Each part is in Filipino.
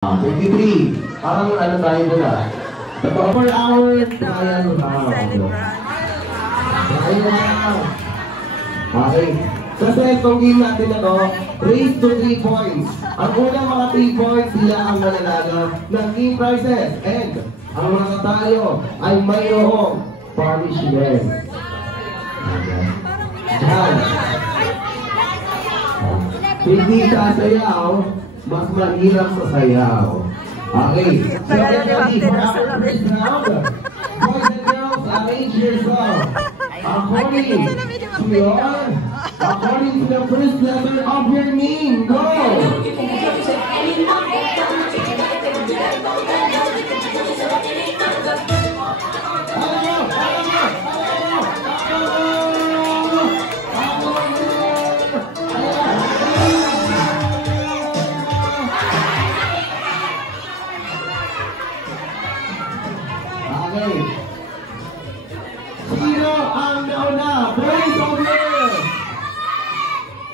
23. Parang ano tayo muna. 4 hours. Ayan na. Ayan na. Okay. Kasi itong game natin na to, race to 3 points. Ang unang mga 3 points, sila ang mananalo ng team prizes. And ang mga tayo ay mayroong punishment. Yan. Hindi sasayaw, mas mahirap sa sayaw. Okay. So, get ready for our first round. Boys and girls, arrange yourself. According to the first letter of your name, go! Okay. Sino ang nauna? Boys over!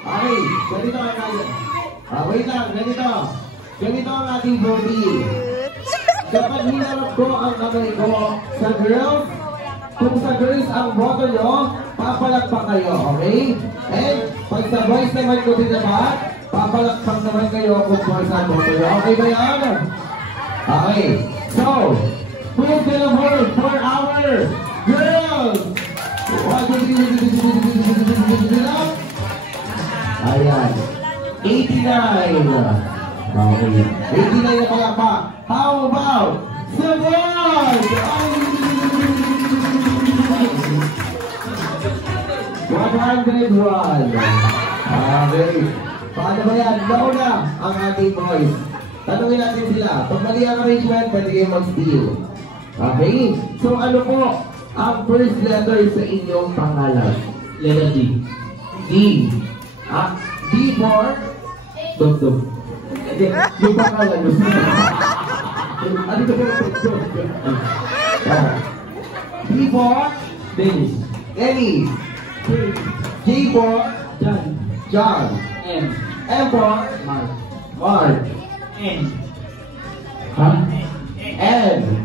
Okay, ganito ang kaya. Wait lang, ganito. Ganito ang ating voting. Kapag hinarap ko ang kamay ko sa girls, kung sa girls ang boto nyo, papalakpak kayo, okay? And pag sa boys naman ko dinabat, papalakpak naman kayo kung boys ang boto nyo. Okay ba yan? Okay, so, who's gonna vote for our girls? Ayan. 89. Okay. 89 na pala pa. How about the boys? 101. Okay. Paano ba yan? Nauna ang ating boys. Tanungin natin sila. Pag mali ang arrangement, pwede kayo mag-steal. Okay? So ano po ang first letter sa inyong pangalan? Letter D. D. D for? Dog. Yung pangalan mo. Ano ba yung D for? Dennis. Dennis. J for? John. M for? Mark. N.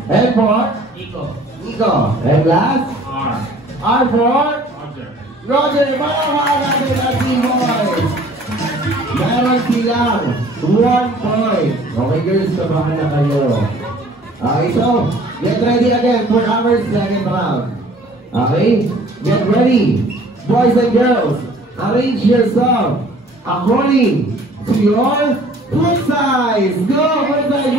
N for? Nico. And last? R for? Roger. Mga natin ang team boys. Meron silang 1 point. Okay girls, sabahan na kayo. Okay, so, get ready again for our second round. Okay, get ready. Boys and girls, arrange yourself according to your foot size. Go, foot size.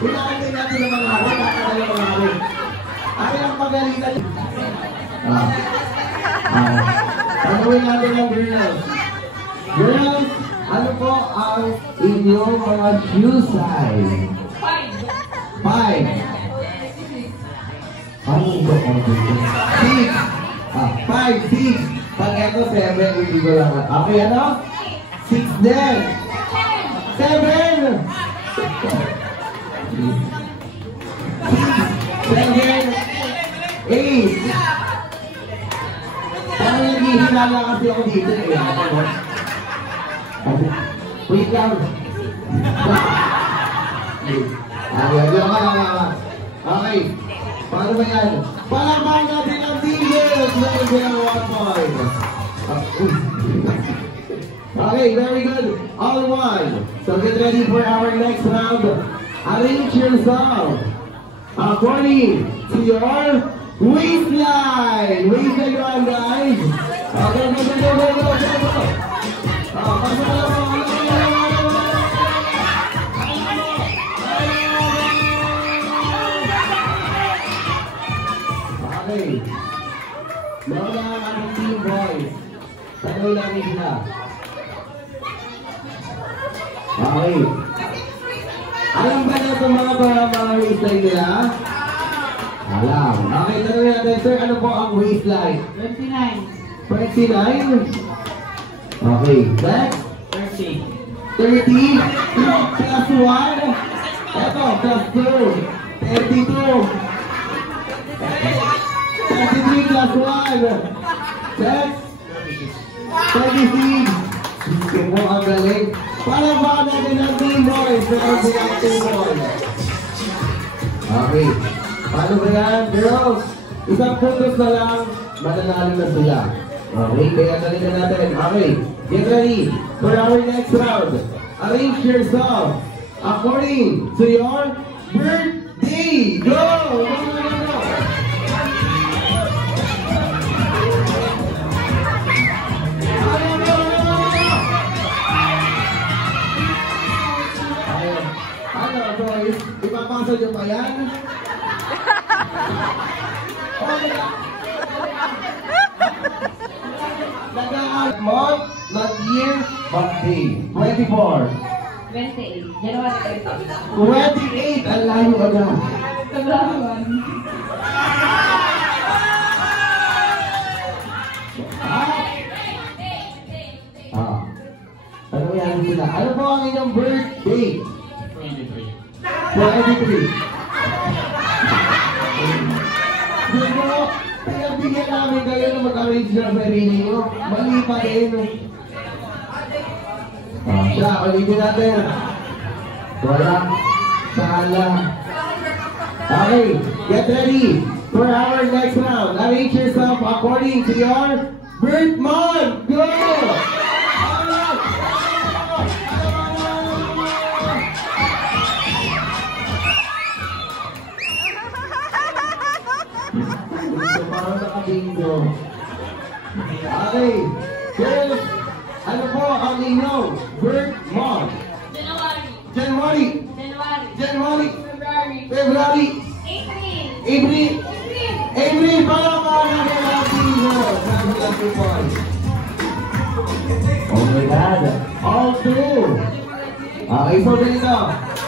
Inaantay natin ng mga hawak, kakadali mga hawak. Ay ang pagalitan. Tanungin natin ng girls. Girls, ano po ang inyong mga shoe size? 5. Ano ito? 6. 5, 6. Pag ito 7, hindi ko lang. Okay, ano? 6 din. 7. 8. Parang naghihinala kasi ako dito eh. Wait lang. Okay. Paano ba yan? Palakpakan natin ang tigil! Meron silang 1 point. Okay, very good. All one. So get ready for our next round. Arrange yourself according to your waistline. Waistline round, guys. Okay, go. Okay. Meron na ang ating team boys. Tanong namin sila. Okay. Alam ba na itong mga waistline nila? Alam. Okay, tanong natin, sir, ano po ang waistline? 29. 29? Okay, next. 30. 30 plus 1. Eto, plus 2. 32. 33 plus 1. Next. 26. Sige po, ang galing. Para ba natin ang team boys? Meron silang team boys. Okay. Paano ba yan, girls? Isang puntos na lang, mananalo na sila. Okay, kaya galingan natin. Okay, get ready for our next round. Arrange yourself according to your birthday. Go! Go, go, go, go! Ano, boys? Ipapasok nyo pa yan? Month, not year, but day. 24. 28. January 28. Ang layo agad. February 1. Ano yan sila? Ano po ang inyong birthday? 23. 23. Dito, pinagbigyan namin kayo na mag-arrange ng sarili nyo. Mali pa rin. Siya, ulitin natin. Wala. Sala. Okay, get ready for our next round. Arrange yourself according to your birth month. Go! Okay, girls, ano po ang inyong birth month? January. January, February. February, April. April, para mga natin girls. Oh my God, all two. Okay, so ganito,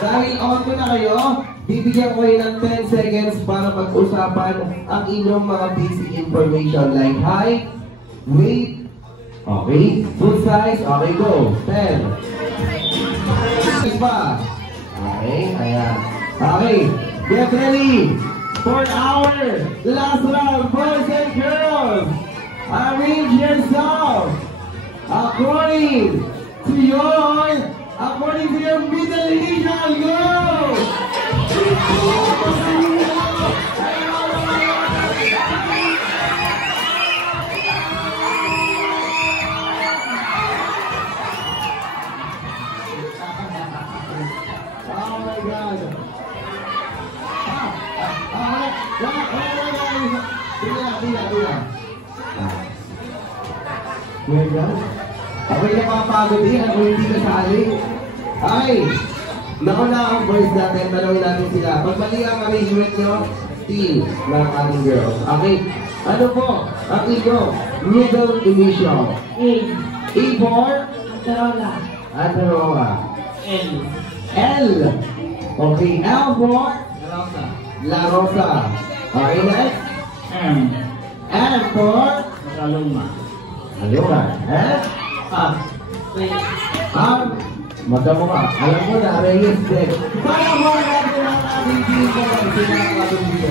dahil on ko na kayo, bibigyan ko kayo ng 10 seconds para pag-usapan ang inyong mga basic information like height, weight, okay, food size, okay, go, 10. Iba. Okay, ayan. Okay, get ready for our last round, boys and girls. Arrange yourself according to your middle initial. Go! Oh my God! Bila. Ako'y napapagod din, ako hindi kasali. Okay, nauna ang boys natin, tanong natin sila. Pag mali ang arrangement nyo, team ng ating girls. Okay, ano po ang inyong middle initial? A for? Ataroa. L. Okay, L for? La Rosa. Okay, next? M for? Makaluma. Aluma. Magkamo ka. Alam mo na, Reyes din. Para mo natin ang ating dito ng sinakatong dito.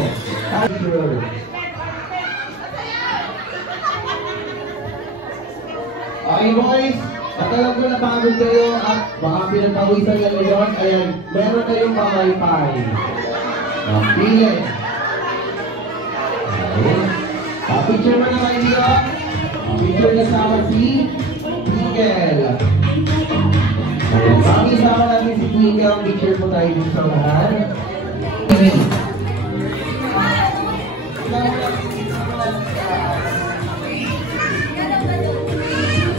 Okay boys, at alam ko na pagod kayo at baka pinagpawisan nyo ngayon. Ayan, meron kayong pamaypay. Pili. Picture mo na kayo dito. Picture na sama si Miguel. Pakisama natin si Miguel. Picture mo tayo dito sa lahat.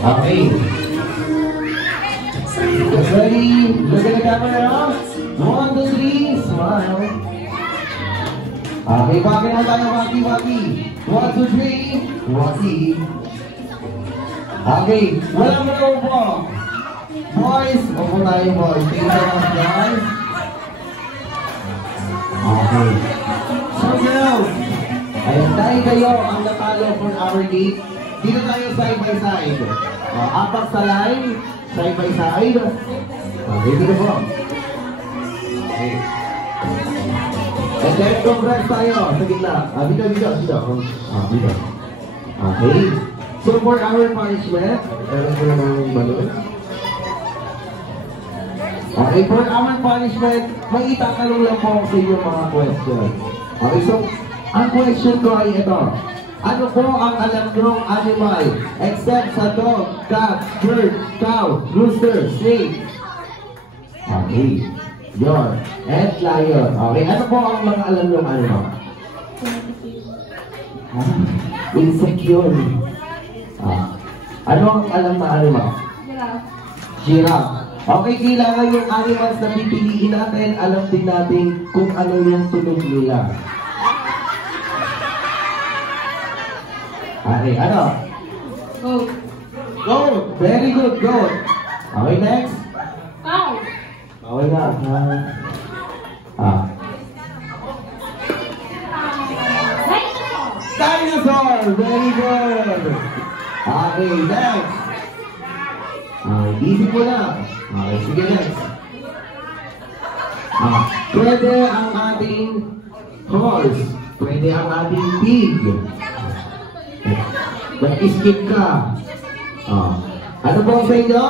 Okay. Get ready. Look at the camera. 1, 2, 3. Smile. Okay, bakit na tayo waki-waki? 1, 2, 3. Waki. Okay, wala mo na upo. Boys, upo tayo boys. Thank you so much guys. Okay. So girls, ayun, dahil kayo ang natalo for our date, dito tayo side by side. Apat sa line, side by side. Okay, dito po. Okay. And then, congrats tayo sa gitna. Dito. Dito. Okay. So, for our punishment, meron ko naman yung balon. Okay, for our punishment, may itatanong lang po ako sa inyo mga question. Okay, so, ang question ko ay ito. Ano po ang alam nyong animal except sa dog, cat, bird, cow, rooster, snake? Okay. Your and lion. Okay, ano po ang mga alam nyong animal? Insecure. Ano ang alam na animal? Giraffe. Okay, kailangan yung animals na pipiliin natin, alam din natin kung ano yung tunog nila. Okay, ano? Goat. Goat. Very good, goat. Okay, next. Cow. Okay na. Dinosaur. Very good. Okay, next. Easy po na. Okay, sige next. Pwede ang ating horse. Pwede ang ating pig. Mag-skip ka. Ano po sa inyo?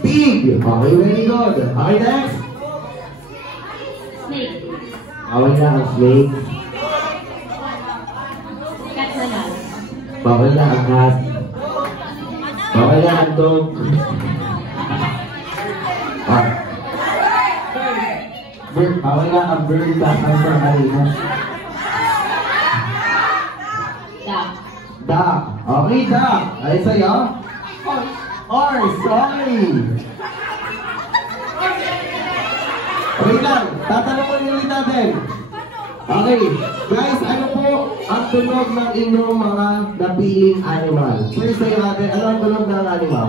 Pig. Okay, very good. Okay, next. Snake. Okay na ang snake. Cat na lang. Bawal na ang cat. Bawal na ang dog. Bird. Bawal na ang bird. Bawal na ang harina. Duck. Duck. Okay, duck. Ay, sa'yo? Horse. Horse. Sorry. Wait lang. Tatanong mo ulit natin. Okay. Guys, ano po ang tunog ng inyong mga napiling animal? First sa'yo natin, ano ang tunog ng animal?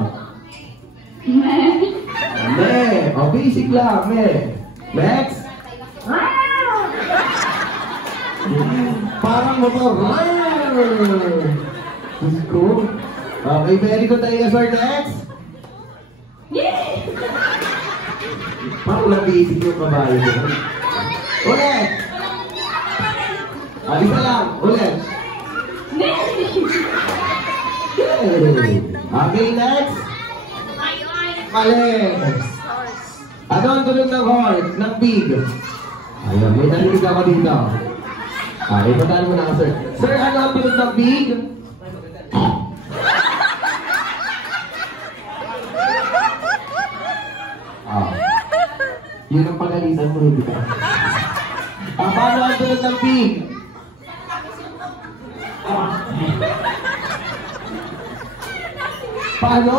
Me. O, basic lang. Me. Next. Parang motor. Gusto. Okay, very good tayo, sir. Next. Parang lang basic yung kabayo mo. Ulit. Isa lang. Ulit. Okay, next. Mali. Ano ang tunog ng horse? Ng pig? Ayun, may narinig ako dito. Okay, pataan mo na ako, sir. Sir, ano ang tunog ng pig? Yun ang pagalitan mo, hindi ka. Paano ang tunog ng pig? Paano?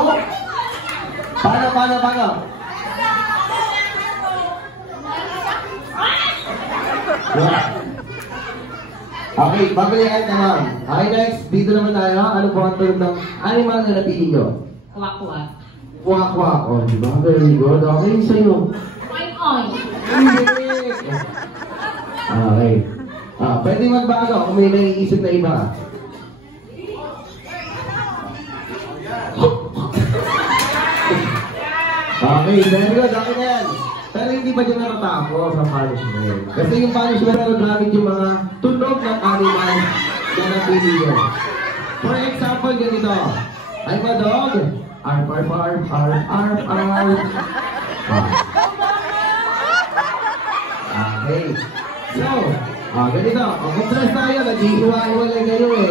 Paano? Okay, babalikan naman. Okay, next. Dito naman tayo. Ano po ang tunog ng animal na napili nyo? Kwak-kwak. Kwak-kwak. O, diba? Very good. Okay, sa'yo. Oink-oink. Okay. Pwede magbago kung may naiisip na iba. Okay, very good. Okay na yan. Pero hindi ba dyan natatapos ang punishment? Kasi yung punishment na gamit yung mga tunog ng animal na napili nyo. For example, ganito. I'm a dog. Arf, arf, arf, arf, arf, arf. Okay. So, ganito. Mag-stress tayo. Nag-iiwa-iwalay kayo eh.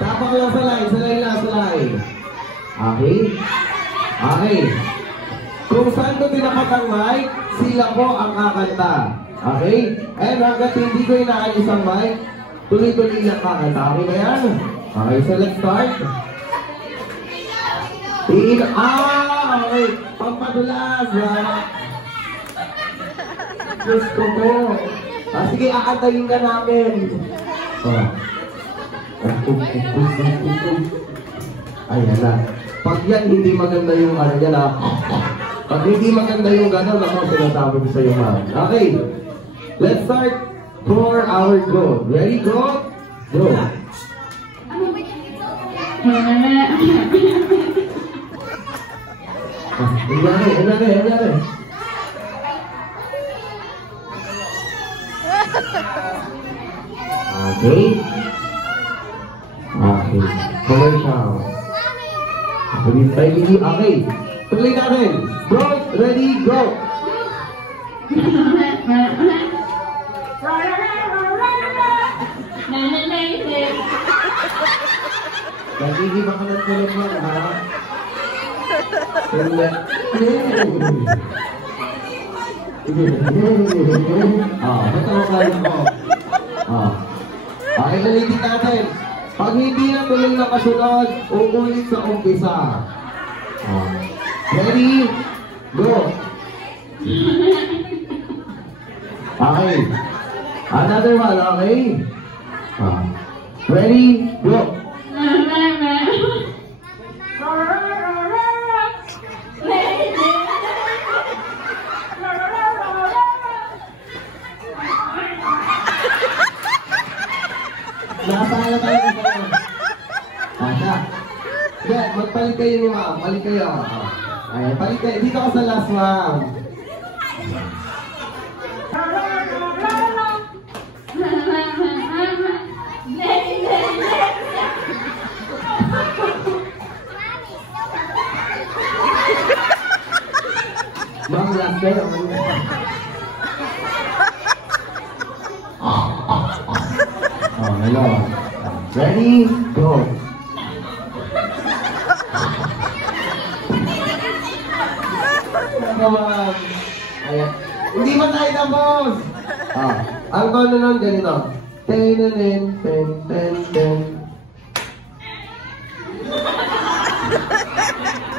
Tapak lang sa line. Okay? Okay. Kung saan ko tinapat ang mic, sila po ang kakanta. Okay? And hanggat hindi ko inaalis ang mic, tuloy-tuloy lang kakanta. Okay ba yan? Okay, so let's start. Okay. Pampadulas. Diyos ko po. Sige, aantayin ka namin. Ayan na. Pag yan, hindi maganda yung ano yan ha. Pag hindi maganda yung gano'n, ako sinasabi ko sa iyo ma'am. Okay. Let's start for our go. Ready, go? Go. Nangyari. Okay. Commercial. Okay. Tuloy natin. Bro, ready, go. Nagigibang ka ng tulog mo, ha? Basta mo kayo mo. Okay, ulitin natin. Pag hindi na tuloy na kasunod, uulit sa umpisa. Ready? Go! Okay. Another one, okay? Ready? Go! Nakapala tayo na tayo. Asya. Sige, magpalit kayo ni ma'am. Palit kayo. Ayan, palit kayo. Dito ako sa last ma'am. Ma'am, last kayo. Hello. Ready? Go. Come on. Ayan. Hindi ba tayo tapos? Ang tono nun ganito. Ten.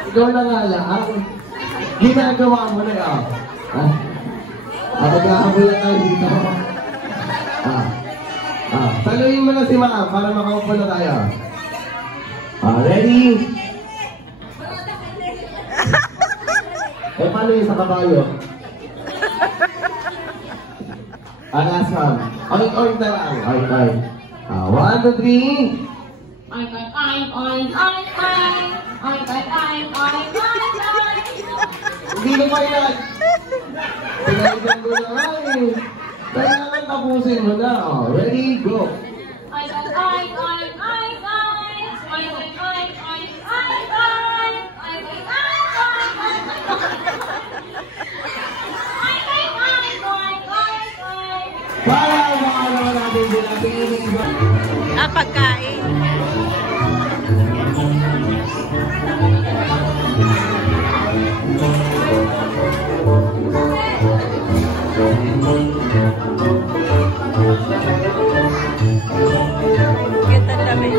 Ikaw na nga lang. Ginagawa mo na yun. Nag-aabulan tayo dito. Saluhin mo na si ma'am para makaupo na tayo. Ready? Paano yung sa kabayo? Last ma'am. Oink na lang. Oink. 1, 2, 3. Hindi na pa yan. Pinagyan ko na nga eh. Kailangan tapusin mo na. Ready? Go! Para natin sila piling ba? Pagkain. Kita dami.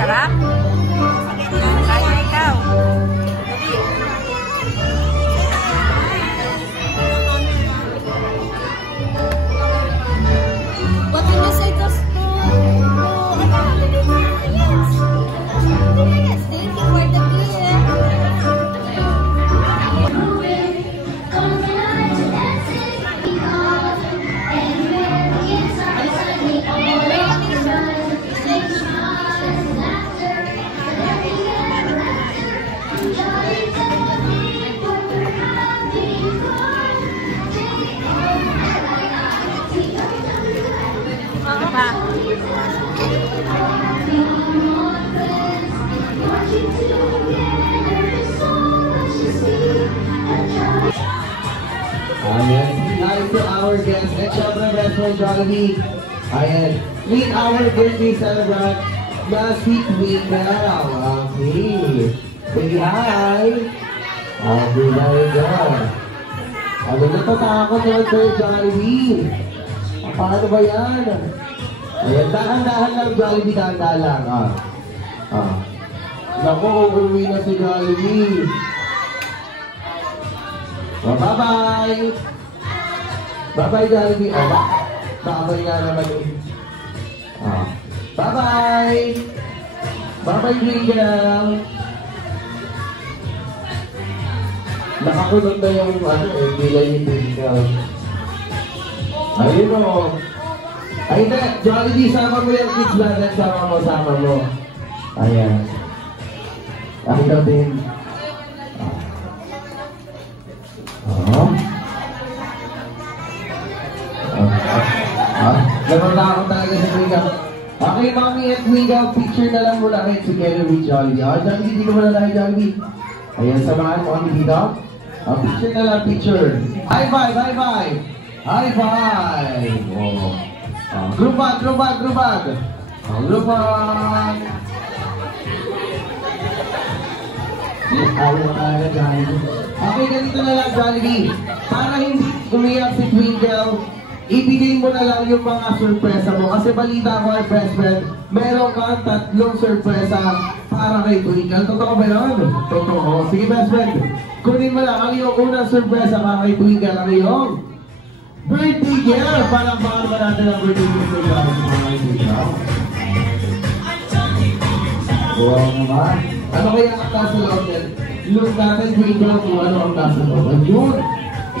Sarap? Kaya ikaw. What will you say to yes. Yes, thank you for the beer. Ayan. Nice to our guests. And syempre, best friend Jollibee. Ayan. Meet our birthday celebrant, na si Twinkle. Okay. Say hi. Okay, very good. Ano natatakot naman sa'yo, Jollibee? Paano ba yan? Ayan, dahan-dahan lang, Jollibee, dahan-dahan lang. Naku, uuwi na si Jollibee. Bye-bye! Bye-bye, Jollibee. Bye-bye nga naman yun. Bye-bye! Bye-bye, Twinkle! Nakakulot na yung bila yung Twinkle. Ayun o. Ay, hindi. Jollibee, sama mo yung kids natin. Sama mo. Ayan. Ako na din. Napatakot talaga sa Twinkle. Okay, Mami at Twinkle, picture na lang muna kayo together with Jollibee. Jollibee, dito muna tayo, Jollibee. Ayan, samahan mo kami dito. Picture na lang, picture. High five, high five. High five. Group hug, group hug, group hug. Group hug. Ayaw talaga, Jollibee. Okay, ganito na lang, Jollibee. Para hindi umiyak si Twinkle, ibigay mo na lang yung mga sorpresa mo. Kasi balita ko ay best friend, meron kang 3 sorpresa para kay Twinkle. Totoo ba yun? Totoo. Sige, best friend. Kunin mo lang ang iyong unang sorpresa para kay Twinkle. Ang iyong birthday gift. Palakpakan ba natin ang birthday gift ng Twinkle? Wow naman. Ano kaya ang nasa loob yan? Look natin, Twinkle, kung ano ang nasa loob. Ayun!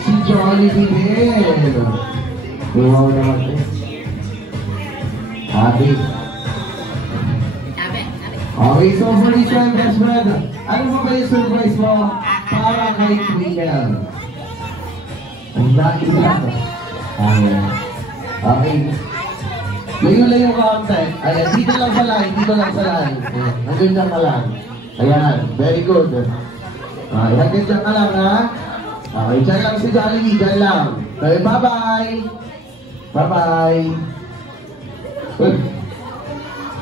Si Jollibee din. Wow naman eh. Happy. Okay, so for this one, best friend, ano ba yung surprise mo para kay Twinkle? Ang laki lang. Okay. Layo-layo ka konti. Ayan, dito lang sa line, dito lang sa line. Hanggang dyan ka lang. Ayan, very good. Hanggang dyan ka lang, ha? Okay, dyan lang si Jollibee, dyan lang. Okay, bye-bye! Bye-bye!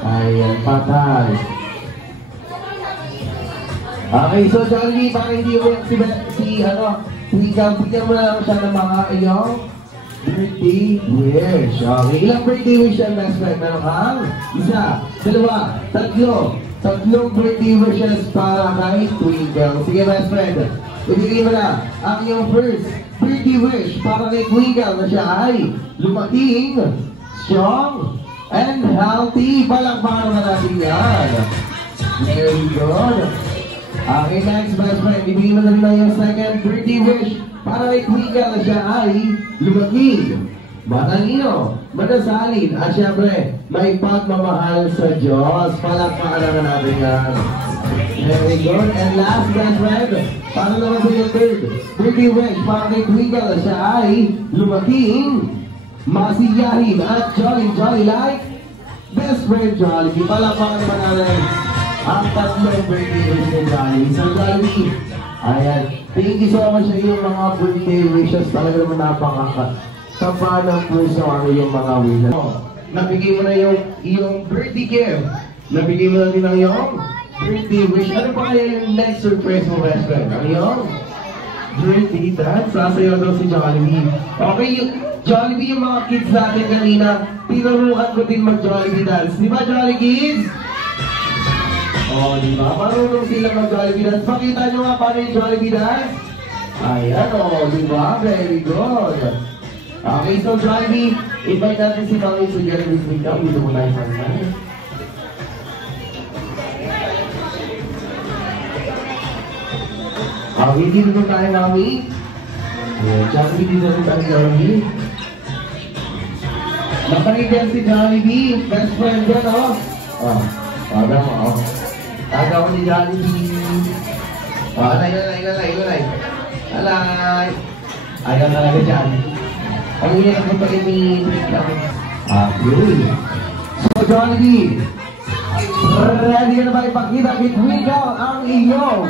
Ayan, patay. Okay, so Jollibee, baka hindi mo Twinkle, bigyan mo na lang siya ng mga iyong birthday wish. Okay, ilang birthday wish yan, best friend? Meron kang? 1, 2, 3. 3 birthday wishes para kay Twinkle. Sige, best friend. Ibigay mo na ang iyong first birthday wish para kay Twinkle na siya ay lumaking, strong, and healthy. Palakpakan na natin yan. Very good. Okay, next, best friend. Ibigay mo na yung second birthday wish para kay Twinkle na siya ay lumaking, matalino, manasalin, at syempre, may pagmamahal sa Diyos. Palakpakan na natin yan. Very good. And last, best friend, para naman sa yung third birthday wish para kay Twinkle na siya ay lumaking, masiyahin, at jolly like best friend Jollibee. Palakpakan naman natin ang 3 birthday wish ni Jollibee. So Jollibee, ayan, thank you so much sa iyong mga birthday wishes. Talaga naman napakakapa ng puso ang iyong mga wishes. Nabigay mo na yung iyong birthday gift. Nabigay mo na din ang iyong birthday wish. Ano pa kaya yung next surprise mo, best friend? Ang iyong birthday dance. Sasayaw daw si Jollibee. Okay, Jollibee, yung mga kids natin kanina, tinurukan ko din mag-Jollibee dance. Di ba, Jolly Kids? Di ba? Marunong sila mag-Jollibee dance. Pakita nyo nga paano yung Jollibee dance. Ayan, di ba? Very good. Okay, so Jollibee, invite natin si Mami together with me. Dito mo tayo sa natin. Okay, dito tayo, Mami. Jollibee, dito tayo, Jollibee. Napakigan si Jollibee. Best friend ko, no? Aga mo, Aga mo ni Jollibee. Alay. Ayaw talaga dyan. Ang iyan ako pa rin ni okay. So Jollibee, ready ka na ba ipakita kay Twinkle ang iyong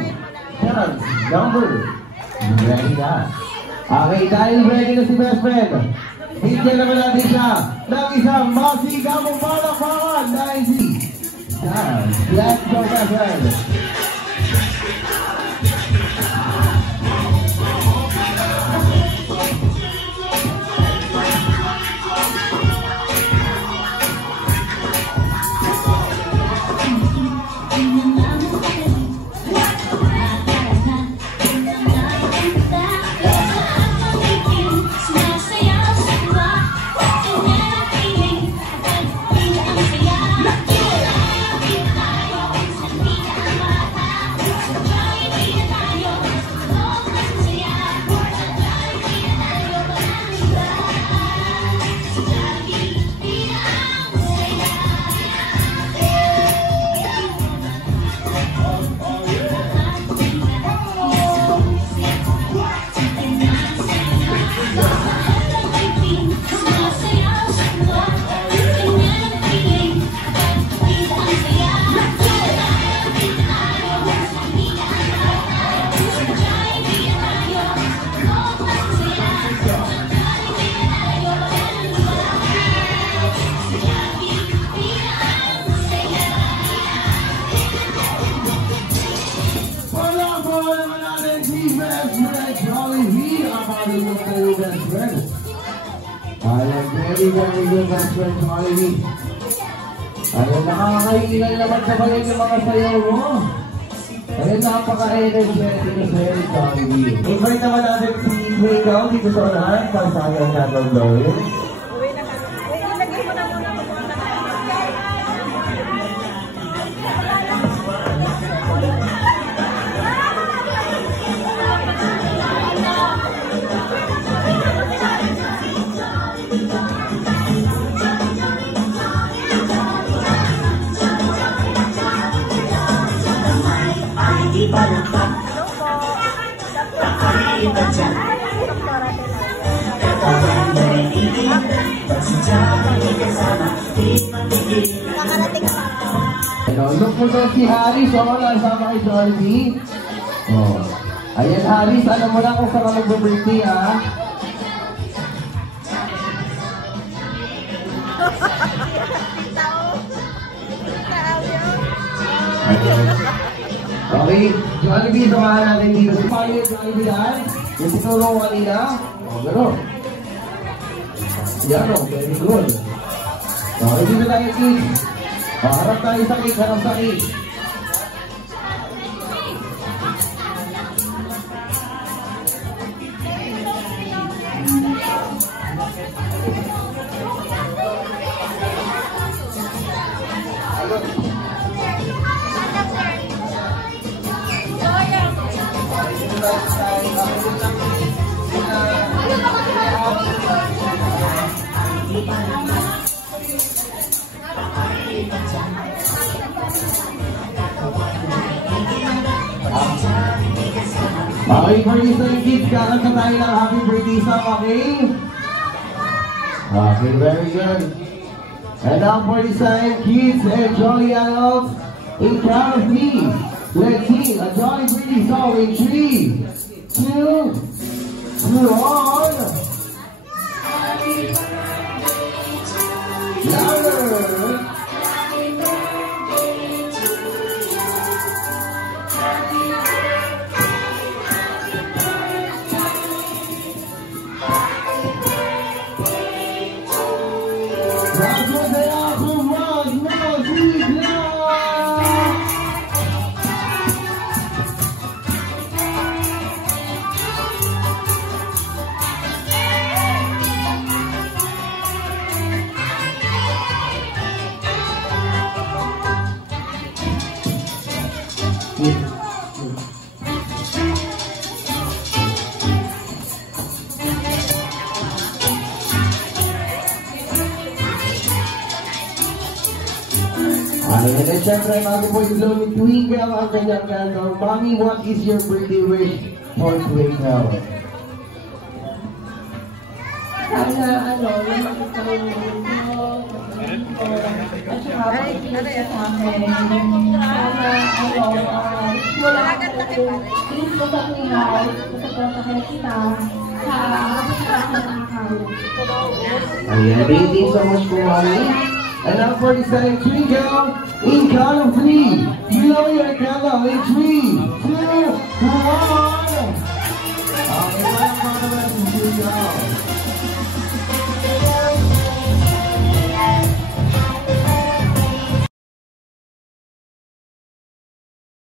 dance number? Ready na. Okay, dahil ready na si best friend, Bigyan naman natin siya ng isang masigamong palakpakan na easy. Let's go, Kevin. Very good best friend, Jollibee. Ayun, nakakailan naman sa bayan yung mga sayaw mo. Ayun, napaka-energetic na sayaw, Jollibee. Invite naman natin si Twinkle dito sa unahan, kasama ang Candle Blowing. Look mo doon si Haris, nasama kay Jollibee. Ayan Haris, alam mo na kung saan ka mag-birthday, ha? Okay, Jollibee, samahan natin dito. Si Pilot Jollibee dahil, yung tinuro ko kanina, gano'n. Yan very good. Okay, dito tayo, kids. Harap tayo sa kids, harap sa kids. Okay, for this time, kids, kakanta tayo ng happy birthday song, okay? Okay, very good. And now for this time, kids and jolly adults, in front of me, let's sing a jolly birthday song in 3, 2, 1. Louder! And then syempre, bago po yung Twinkle ang kanyang gano'n. Mommy, what is your birthday wish for Twinkle? Sana, yung makita mo at saka pakikinig ka sa akin. Sana, wala ka please mo sa tuwing sa nakakita sa kapit Ayan, thank you so much for mommy. And now for the side twinkle, in count of 3. Blow your candle in 3, 2, 1. Okay, parang mga naman, twinkle.